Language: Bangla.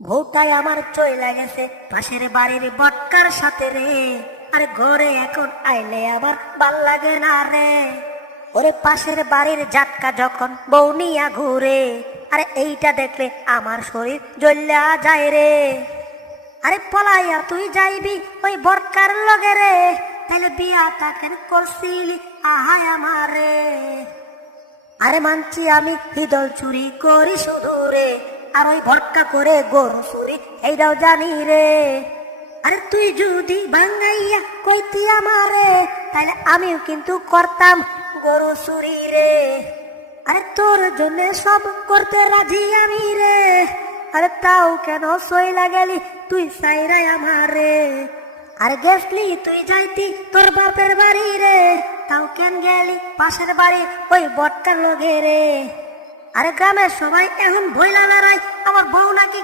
বউটাই আমার চইলা গেছে পাশের বাড়ির বটকার সাথে রে। আর ঘরে এখন আইলে আবার ভাল লাগে না রে। ওরে পাশের বাড়ির জাটকা যখন বউ নিয়া ঘুরে, আরে এইটা দেখলে আমার শরীর জ্বল্লা যায় রে। আরে পলাইয়া তুই যাইবি ওই বটকার লগে রে, তাহলে বিয়া তাকে করছিলি আহায় আমারে। আরে মানছি আমি হিদল চুরি করি শুধু রে, আর ওই ভটকা করে গরু চুরি এইটাও জানি রে। আরে তুই যদি ভাঙ্গাইয়া কইতি আমারে, তাহলে আমিও কিন্তু করতাম গরু চুরি রে। আরে তোর জন্য সব করতে রাজি আমি রে, আরে তাও কেন সইলা গেলি তুই সাইরাই আমারে। আর গেছলি তুই যাইতি তোর বাপের বাড়ি রে, তাও কেন গেলি পাশের বাড়ি ওই বটকার লগে রে। আরে গ্রামের সবাই এখন ভইলা লড়াই আমার বউ নাকি